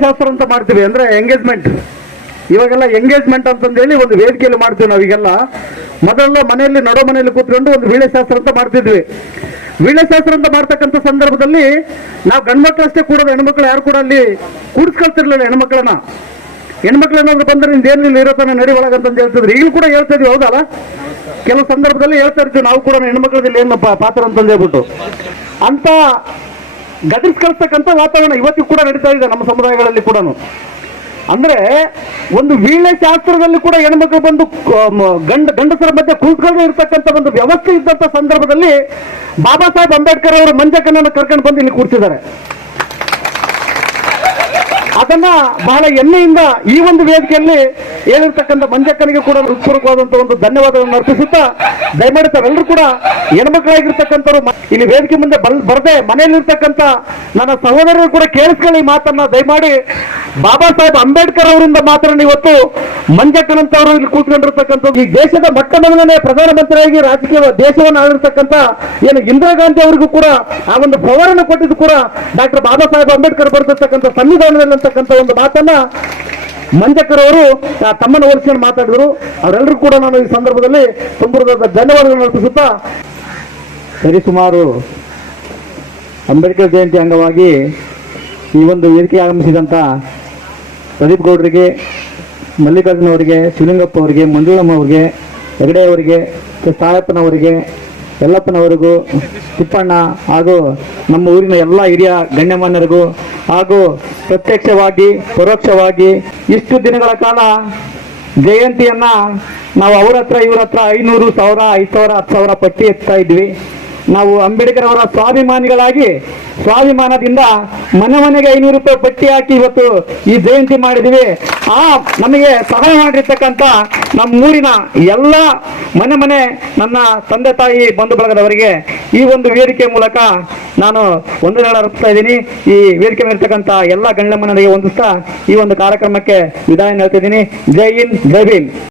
ಶಾಸ್ತ್ರ ಅಂತ ಮಾಡ್ತೀವಿ ಅಂದ್ರೆ ಎಂಗೇಜ್ಮೆಂಟ್ ಇವಾಗೆಲ್ಲ ಎಂಗೇಜ್ಮೆಂಟ್ ಅಂತಂದೇಳಿ ಒಂದು ವೇದಿಕೆಯಲ್ಲಿ ಮಾಡ್ತೀವಿ ನಾವೀಗೆಲ್ಲ. ಮೊದಲೆಲ್ಲ ಮನೆಯಲ್ಲಿ, ನಡೋ ಮನೆಯಲ್ಲಿ ಕೂತ್ಕೊಂಡು ಒಂದು ಶಾಸ್ತ್ರ ಅಂತ ಮಾಡ್ತಿದ್ವಿ. ಶಾಸ್ತ್ರ ಅಂತ ಮಾಡ್ತಕ್ಕಂಥ ಸಂದರ್ಭದಲ್ಲಿ ನಾವು ಗಂಡ್ಮಕ್ಳಷ್ಟೇ ಕೂಡೋದು, ಹೆಣ್ಮಕ್ಳು ಯಾರು ಕೂಡ ಅಲ್ಲಿ ಕೂಡಿಸ್ಕೊಳ್ತಿರ್ಲಿಲ್ಲ ಹೆಣ್ಮಕ್ಳನ್ನ. ಹೆಣ್ಮಕ್ಳು ಏನಾದ್ರು ಬಂದ್ರೆ ನಿಂದ ಏನಿಲ್ಲ ಇರೋತನ ನಡಿ ಒಳಗಂತಂದು ಹೇಳ್ತಿದ್ರು. ಈಗಲೂ ಕೂಡ ಹೇಳ್ತಾ ಇದೀವಿ, ಹೌದಲ್ಲ? ಕೆಲವು ಸಂದರ್ಭದಲ್ಲಿ ಹೇಳ್ತಾ ಇರ್ತೀವಿ, ನಾವು ಕೂಡ ಹೆಣ್ಮಕ್ಳದಲ್ಲಿ ಏನು ಪಾತ್ರ ಅಂತ ಹೇಳ್ಬಿಟ್ಟು ಅಂತ ಗದರಿಸ್ಕೊಳ್ತಕ್ಕಂಥ ವಾತಾವರಣ ಇವತ್ತಿಗೂ ಕೂಡ ನಡೀತಾ ಇದೆ ನಮ್ಮ ಸಮುದಾಯಗಳಲ್ಲಿ ಕೂಡ ಅಂದ್ರೆ ಒಂದು ವೀಣೆ ಶಾಸ್ತ್ರದಲ್ಲಿ ಕೂಡ ಹೆಣ್ಮಕ್ಳು ಬಂದು ಗಂಡ ಗಂಡಸರ ಮಧ್ಯೆ ಕೂತ್ಕೊಂಡು ಇರ್ತಕ್ಕಂಥ ಒಂದು ವ್ಯವಸ್ಥೆ ಇದ್ದಂಥ ಸಂದರ್ಭದಲ್ಲಿ ಬಾಬಾ ಸಾಹೇಬ್ ಅಂಬೇಡ್ಕರ್ ಅವರು ಮಂಜಕ್ಕನನ್ನು ಕರ್ಕೊಂಡು ಬಂದು ಇಲ್ಲಿ ಕೂರ್ತಿದ್ದಾರೆ ಅದನ್ನ ಬಹಳ ಹೆಮ್ಮೆಯಿಂದ ಈ ಒಂದು ವೇದಿಕೆಯಲ್ಲಿ ಹೇಳಿರ್ತಕ್ಕಂಥ ಮಂಜಕ್ಕನಿಗೆ ಕೂಡ ಹೃತ್ಪೂರ್ವಕವಾದಂತ ಒಂದು ಧನ್ಯವಾದವನ್ನು ಅರ್ಪಿಸುತ್ತಾ ದಯಮಾಡಿ ತಾವೆಲ್ಲರೂ ಕೂಡ ಹೆಣ್ಮಕ್ಳಾಗಿರ್ತಕ್ಕಂಥವ್ರು ಇಲ್ಲಿ ವೇದಿಕೆ ಮುಂದೆ ಬರದೆ ಮನೆಯಲ್ಲಿರ್ತಕ್ಕಂಥ ನನ್ನ ಸಹೋದರರು ಕೂಡ ಕೇಳಿಸ್ಕೊಳ್ಳಿ ಮಾತನ್ನ. ದಯಮಾಡಿ ಬಾಬಾ ಸಾಹೇಬ್ ಅಂಬೇಡ್ಕರ್ ಅವರಿಂದ ಮಾತ್ರ ಇವತ್ತು ಮಂಜಕ್ಕನಂತವರು ಇಲ್ಲಿ ಕೂತ್ಕೊಂಡಿರ್ತಕ್ಕಂಥದ್ದು. ಈ ದೇಶದ ಮೊಟ್ಟ ಮೊದಲನೇ ಪ್ರಧಾನಮಂತ್ರಿಯಾಗಿ ರಾಜಕೀಯ ದೇಶವನ್ನು ಆಳಿರ್ತಕ್ಕಂಥ ಏನು ಇಂದಿರಾ ಗಾಂಧಿ ಅವರಿಗೂ ಕೂಡ ಆ ಒಂದು ಪವರ್ ಕೊಟ್ಟಿದ್ದು ಕೂಡ ಡಾಕ್ಟರ್ ಬಾಬಾ ಸಾಹೇಬ್ ಅಂಬೇಡ್ಕರ್ ಬರೆದಿರ್ತಕ್ಕಂಥ ಸಂವಿಧಾನದಲ್ಲಿ ಅಂತಕ್ಕಂಥ ಒಂದು ಮಾತನ್ನ ಮಂಜಕರ್ ಅವರು ಆ, ತಮ್ಮನ್ನು ಹೋಲಿಸ್ಕೊಂಡು ಮಾತಾಡಿದ್ರು. ಅವರೆಲ್ಲರೂ ಕೂಡ ನಾನು ಈ ಸಂದರ್ಭದಲ್ಲಿ ತುಂಬುರದ ಧನ್ಯವಾದಗಳನ್ನು ಅರ್ಪಿಸುತ್ತಾ ಸರಿಸುಮಾರು ಅಂಬೇಡ್ಕರ್ ಜಯಂತಿ ಅಂಗವಾಗಿ ಈ ಒಂದು ವೇದಿಕೆ ಆಗಮಿಸಿದಂಥ ಪ್ರದೀಪ್ ಗೌಡರಿಗೆ, ಮಲ್ಲಿಕಾರ್ಜುನ ಅವರಿಗೆ, ಶಿವಲಿಂಗಪ್ಪ ಅವರಿಗೆ, ಮಂಜುಳಮ್ಮ ಅವರಿಗೆ ಹೆಗಡೆ ಅವರಿಗೆ ಸಾಯಪ್ಪನವರಿಗೆ ಯಲ್ಲಪ್ಪನವರಿಗೂ, ತಿಪ್ಪಣ್ಣ ಹಾಗೂ ನಮ್ಮ ಊರಿನ ಎಲ್ಲ ಹಿರಿಯ ಗಣ್ಯಮಾನ್ಯರಿಗೂ ಹಾಗೂ ಪ್ರತ್ಯಕ್ಷವಾಗಿ, ಪರೋಕ್ಷವಾಗಿ ಇಷ್ಟು ದಿನಗಳ ಕಾಲ ಜಯಂತಿಯನ್ನ ನಾವು ಅವ್ರ ಹತ್ರ, ಇವ್ರ ಹತ್ರ ಐನೂರು ಸಾವಿರ, ಐದು ಸಾವಿರ, ಹತ್ತು ಸಾವಿರ ಪಟ್ಟಿ ಎತ್ತಾ ಇದ್ವಿ. ನಾವು ಅಂಬೇಡ್ಕರ್ ಅವರ ಸ್ವಾಭಿಮಾನಿಗಳಾಗಿ, ಸ್ವಾಭಿಮಾನದಿಂದ ಮನೆ ಮನೆಗೆ ಐನೂರು ರೂಪಾಯಿ ಪಟ್ಟಿ ಹಾಕಿ ಇವತ್ತು ಈ ಜಯಂತಿ ಮಾಡಿದೀವಿ ಆ, ನಮಗೆ ಸಹಾಯ ಮಾಡಿರ್ತಕ್ಕಂಥ ನಮ್ಮೂರಿನ ಎಲ್ಲ ಮನೆ ಮನೆ ನನ್ನ ತಂದೆ ತಾಯಿ ಬಂಧು ಬಳಗದವರಿಗೆ ಈ ಒಂದು ವೇದಿಕೆ ಮೂಲಕ ನಾನು ಒಂದು ನಾಳೆ ಅರ್ಪಿಸ್ತಾ ಇದ್ದೀನಿ. ಈ ವೇದಿಕೆ ಮೇಲಿರ್ತಕ್ಕಂಥ ಎಲ್ಲ ಗಣ್ಯಮನರಿಗೆ ಹೊಂದಿಸ್ತಾ ಈ ಒಂದು ಕಾರ್ಯಕ್ರಮಕ್ಕೆ ವಿದಾಯ ಹೇಳ್ತಿದ್ದೀನಿ ಜೈ ಹಿಂದ್, ಜೈ ಭೀಮ್.